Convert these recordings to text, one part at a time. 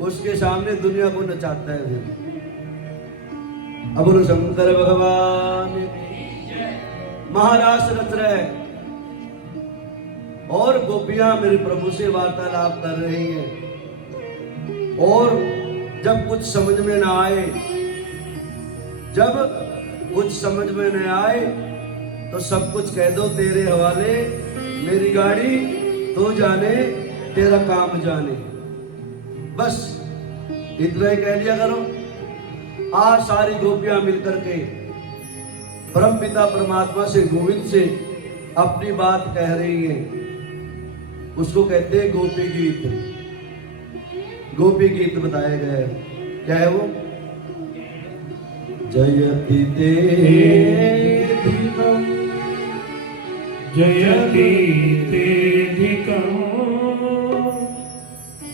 उसके सामने दुनिया को नचाता है फिर। अब शंकर भगवान महाराज रच रहे और गोपियां मेरे प्रभु से वार्तालाप कर रही हैं। और जब कुछ समझ में ना आए, जब कुछ समझ में न आए तो सब कुछ कह दो तेरे हवाले, मेरी गाड़ी तो जाने तेरा काम जाने, बस इतना ही कह दिया करो। आज सारी गोपियां मिलकर के ब्रह्म पिता परमात्मा से, गोविंद से अपनी बात कह रही हैं। उसको कहते हैं गोपी गीत। गोपी गीत बताया गया है। क्या है वो? जयति तेधिकम् जयति तेधिकम्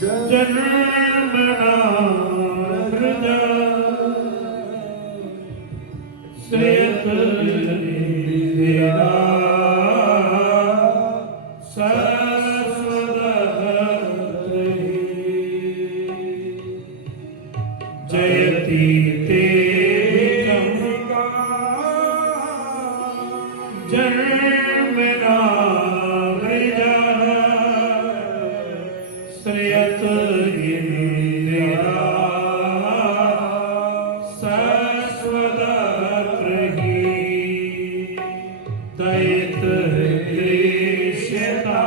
जन्मना हृदा श्रेयत निधिरा सरस्वती जयति जन्मना हृदा श्रेयत इंदिरा सरस्वती दयित दृश्यता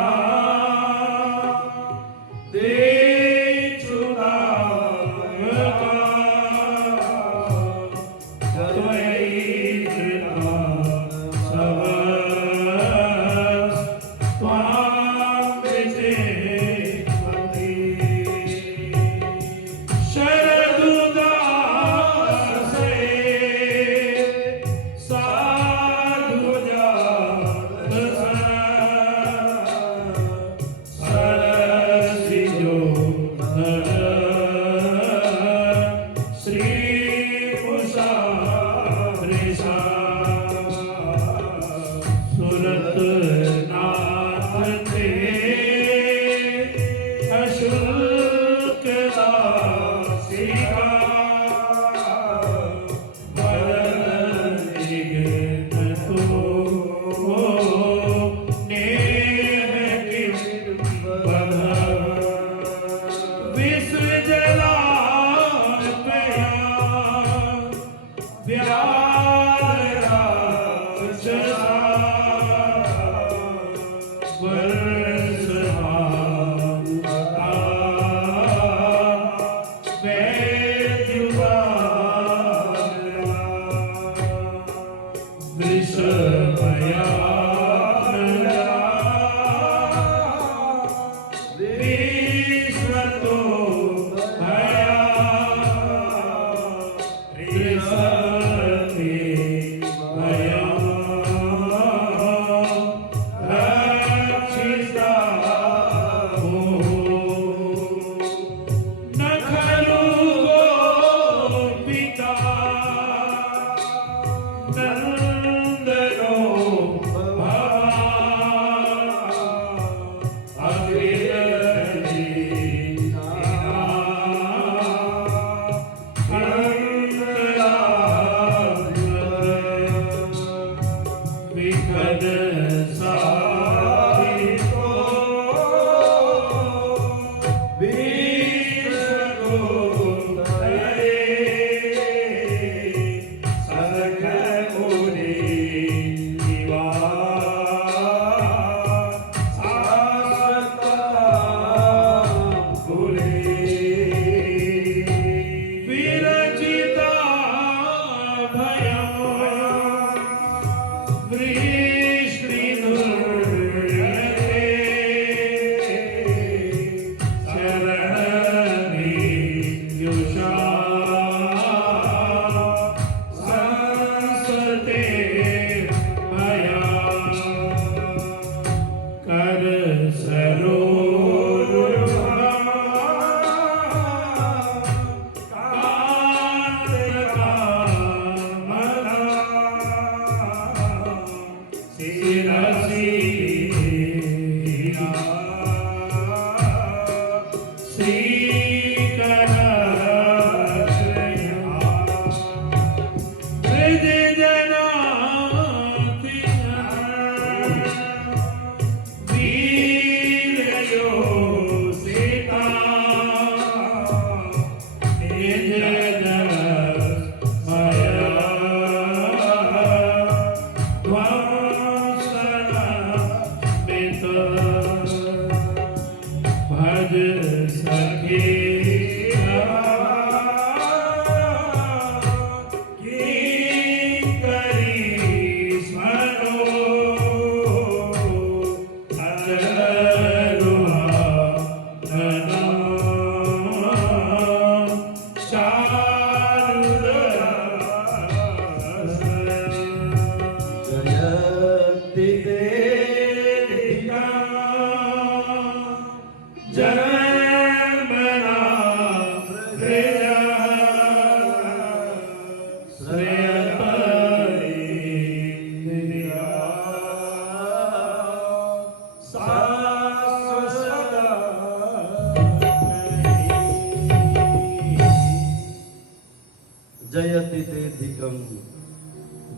जयति तेधिकम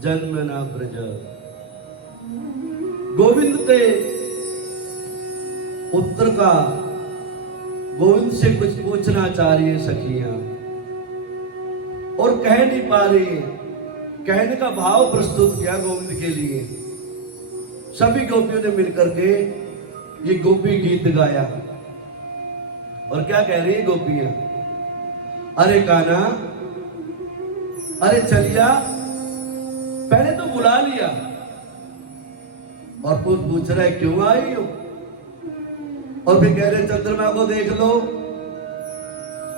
जन्म न ब्रज। गोविंद के उत्तर का गोविंद से कुछ पूछना चाह रही है सखियां और कह नहीं पा रही है। कहने का भाव प्रस्तुत किया गोविंद के लिए। सभी गोपियों ने मिलकर के ये गोपी गीत गाया। और क्या कह रही है गोपियां? अरे कान्हा, अरे चलिया, पहले तो बुला लिया और फिर पूछ रहे क्यों आई हो। और फिर कह रहे चंद्रमा को देख लो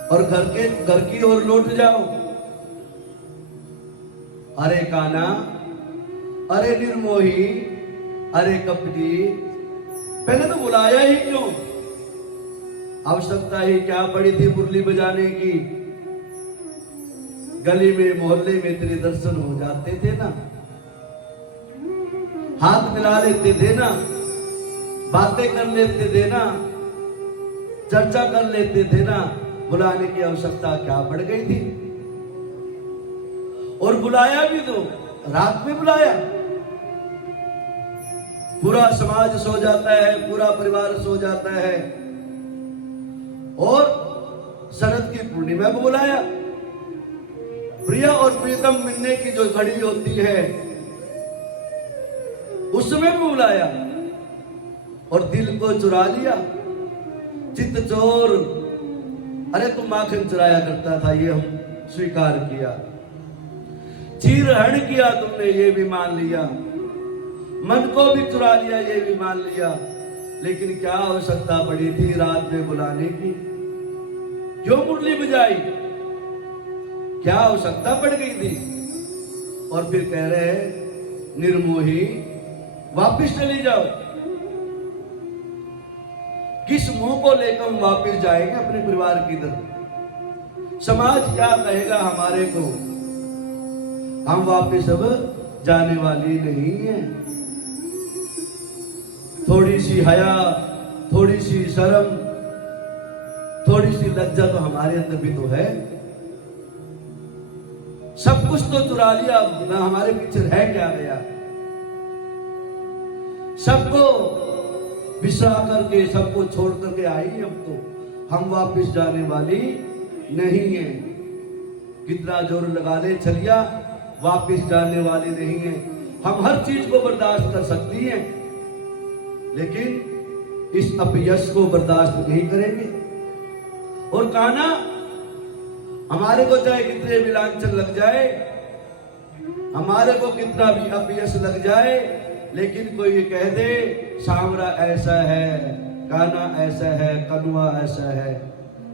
और घर की ओर लौट जाओ। अरे कान्हा, अरे निर्मोही, अरे कपटी, पहले तो बुलाया ही क्यों? आवश्यकता ही क्या पड़ी थी मुरली बजाने की? गली में मोहल्ले में तेरे दर्शन हो जाते थे ना, हाथ मिला लेते थे ना, बातें कर लेते थे ना, चर्चा कर लेते थे ना। बुलाने की आवश्यकता क्या पड़ गई थी? और बुलाया भी तो रात में बुलाया। पूरा समाज सो जाता है, पूरा परिवार सो जाता है और शरद की पूर्णिमा को बुलाया। प्रिय और प्रीतम मिलने की जो घड़ी होती है उसमें भी बुलाया और दिल को चुरा लिया। चित्त चोर, अरे तुम माखन चुराया करता था, ये हम स्वीकार किया। चीर हरण किया तुमने, ये भी मान लिया। मन को भी चुरा लिया, ये भी मान लिया। लेकिन क्या आवश्यकता पड़ी थी रात में बुलाने की? क्यों मुरली बजाई? क्या आवश्यकता पड़ गई थी? और फिर कह रहे निर्मोही, वापिस चली जाओ। किस मुंह को लेकर हम वापिस जाएंगे अपने परिवार की तरफ? समाज क्या कहेगा हमारे को? हम वापिस अब जाने वाली नहीं है। थोड़ी सी हया, थोड़ी सी शर्म, थोड़ी सी लज्जा तो हमारे अंदर भी तो है। सब कुछ तो चुरा लिया, ना हमारे पीछे रह क्या गया? सबको बिसरा करके, सबको छोड़ करके आई। अब तो हम वापस जाने वाली नहीं है। कितना जोर लगा ले छलिया, वापस जाने वाली नहीं है। हम हर चीज को बर्दाश्त कर सकती हैं, लेकिन इस अपयश को बर्दाश्त नहीं करेंगे। और कान्हा, हमारे को चाहे कितने भी लांछन लग जाए, हमारे को कितना भी अपयश लग जाए, लेकिन कोई ये कह दे सांवरा ऐसा है, कान्हा ऐसा है, कनुआ ऐसा है,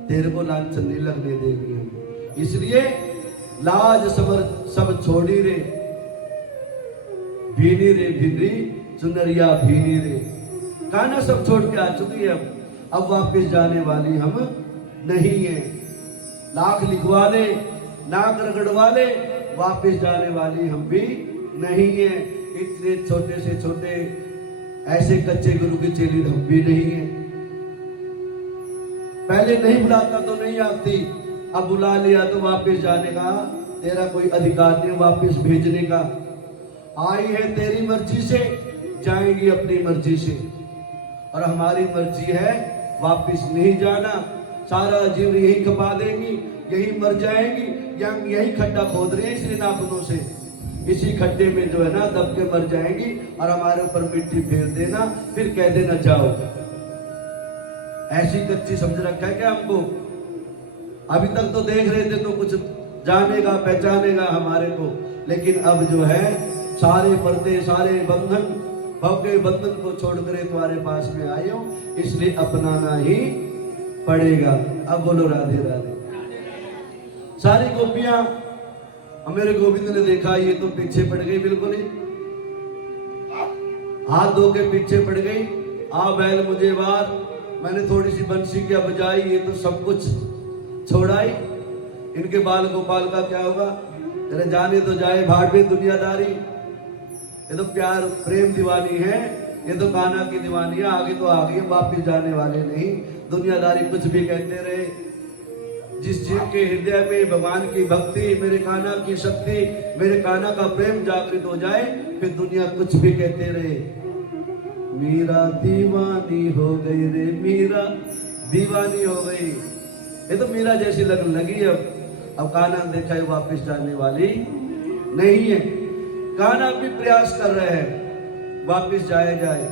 तेरे को लांछन नहीं लगने देंगे हम। इसलिए लाज सबर सब छोड़ी रे, भीनी रे भिनरी चुनरिया भीनी रे। कान्हा सब छोड़ के आ चुकी है, अब वापस जाने वाली हम नहीं है। लाख लिखवा ले, नाक रगड़वा ले, वापस जाने वाली हम भी नहीं है। इतने छोटे से छोटे ऐसे कच्चे गुरु की चेली हम भी नहीं है। पहले नहीं बुलाता तो नहीं आती, अब बुला लिया तो वापस जाने का तेरा कोई अधिकार नहीं, वापस भेजने का। आई है तेरी मर्जी से, जाएंगी अपनी मर्जी से, और हमारी मर्जी है वापस नहीं जाना। सारा जीवन यही खपा देंगी, यही मर जाएंगी, यही खड्डा खोद रहे हैं इसलिए नाखूनों से। इसी खड्डे में जो है ना दब के मर जाएंगी और हमारे ऊपर मिट्टी फेर देना, फिर कह देना जाओ। ऐसी कच्ची समझ रखा है क्या हमको? अभी तक तो देख रहे थे तो कुछ जानेगा पहचानेगा हमारे को, लेकिन अब जो है सारे पर्दे, सारे बंधन, भव के बंधन को छोड़कर तुम्हारे पास में आए हो, इसलिए अपनाना ही पड़ेगा। अब बोलो राधे राधे। सारी गोपियां, मेरे गोविंद ने देखा ये तो पीछे पड़ गई, बिल्कुल ही हाथ धो के पीछे पड़ गई। आ बैल मुझे वार, मैंने थोड़ी सी बंसी क्या बजाई, ये तो सब कुछ छोड़ाई। इनके बाल गोपाल का क्या होगा? तेरे जाने तो जाए भाड़ में दुनियादारी। ये तो प्यार प्रेम दीवानी है, ये तो कान्हा की दीवानी है, आगे तो आगे वापिस जाने वाले नहीं। दुनियादारी कुछ भी कहते रहे, जिस जीव के हृदय में भगवान की भक्ति, मेरे कान्हा की शक्ति, मेरे कान्हा का प्रेम जागृत हो जाए, फिर दुनिया कुछ भी कहते रहे, मीरा दीवानी हो गई रे, मीरा दीवानी हो गई। ये तो मीरा जैसी लगने लगी। अब कान्हा देखा है वापस जाने वाली नहीं है। कान्हा भी प्रयास कर रहे हैं वापस जाए जाए।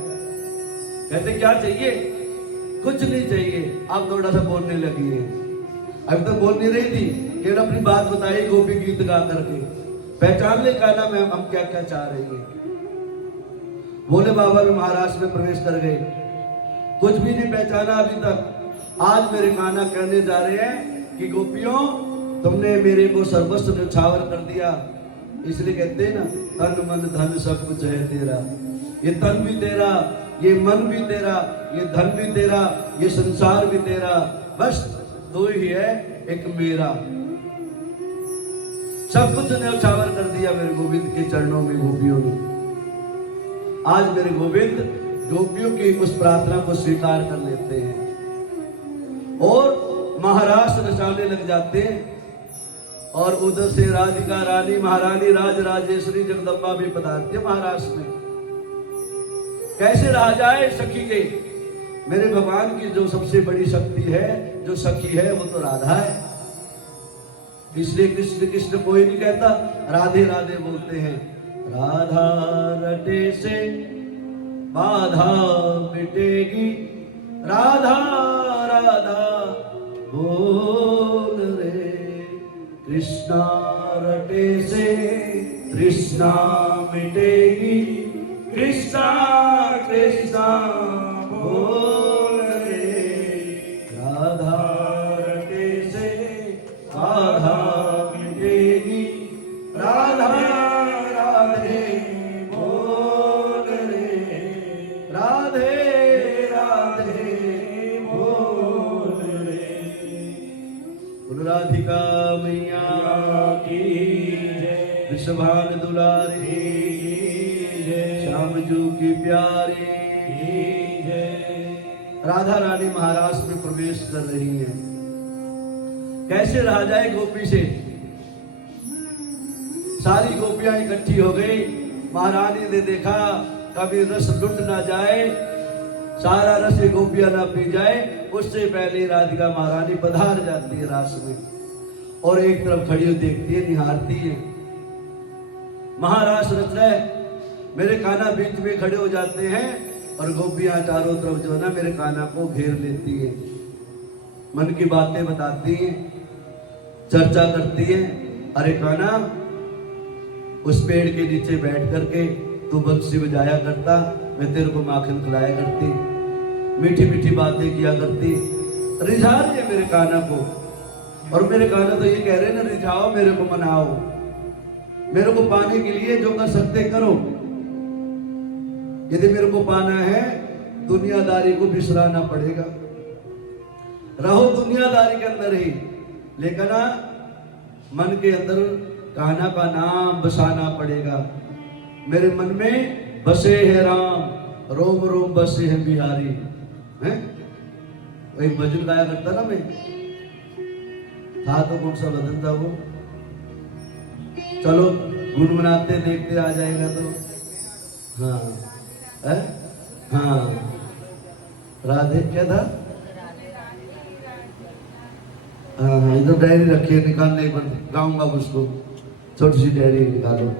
कहते क्या चाहिए? कुछ नहीं चाहिए। आप थोड़ा सा बोलने लगी है। अभी तक बोल नहीं रही थी, केवल अपनी बात बताई गोपी गीत गा करके। पहचान ले कान्हा में हम क्या क्या चाह रहे हैं। भोले बाबा भी महाराष्ट्र में प्रवेश कर गए, कुछ भी नहीं पहचाना अभी तक। आज मेरे कान्हा कहने जा रहे हैं कि गोपियों, तुमने मेरे को सर्वस्व न्यौछावर कर दिया। इसलिए कहते हैं ना, तन मन धन सब कुछ है तेरा। ये तन भी तेरा, ये मन भी तेरा, ये धन भी तेरा, ये संसार भी तेरा, बस तू ही है एक मेरा। सब कुछ न्यौछावर कर दिया मेरे गोविंद के चरणों में गोपियों ने। आज मेरे गोविंद गोपियों की उस प्रार्थना को स्वीकार कर लेते हैं और महाराष्ट्र नचाने लग जाते हैं। और उधर से राधिका रानी, महारानी, राज राजेश्वरी, जगदम्बा भी पधारती है महाराष्ट्र में। कैसे रहा जाए सखी के? मेरे भगवान की जो सबसे बड़ी शक्ति है, जो सखी है, वो तो राधा है। इसलिए कृष्ण कृष्ण कोई नहीं कहता, राधे राधे बोलते हैं। राधा रटे से बाधा मिटेगी, राधा राधा बोल रे। कृष्णा रटे से तृष्णा मिटेगी, कृष्णा कृष्णा बोल रे। राधा रटे से बाधा मिटेगी, राधा राधे बोल रे। राधे राधे बोल रे। बोल राधिका मैया की जय, विश्वभान दुलारी श्याम जू की प्यारी जय। राधा रानी महाराष्ट्र में प्रवेश कर रही है। कैसे रहा जाए गोपी से? सारी गोपियां इकट्ठी हो गई। महारानी ने देखा कभी रस लुट ना जाए, सारा रस ये गोपियां ना पी जाए, उससे पहले राधिका महारानी पधार जाती है रास में और एक तरफ खड़ी हो देखती है, निहारती है। महारास रच रहे, मेरे कान्हा बीच में खड़े हो जाते हैं और गोपियां चारों तरफ जो है ना मेरे कान्हा को घेर लेती है, मन की बातें बताती हैं, चर्चा करती है। अरे कान्हा, उस पेड़ के नीचे बैठ करके तू बंसी बजाया करता, मैं तेरे को माखन खिलाया करती, मीठी मीठी बातें किया करती। रिझा रही है मेरे कान्हा को। और मेरे कान्हा तो ये कह रहे हैं ना, रिझाओ, मेरे को मनाओ, मेरे को पाने के लिए जो कर सकते करो। यदि मेरे को पाना है, दुनियादारी को बिसराना पड़ेगा। रहो दुनियादारी के अंदर ही, लेकिन मन के अंदर कान्हा का नाम बसाना पड़ेगा। मेरे मन में बसे है राम, रोम रोम बसे है बिहारी। हैं? एक भजन गाया करता ना मैं, था तो कौन सा भजन था वो? चलो गुनगुनाते देखते आ जाएगा तो। हाँ है? हाँ, राधे क्या था? हाँ, इधर डायरी रखी है, निकालने पर गाऊंगा उसको। छोटी सी डायरी निकालो।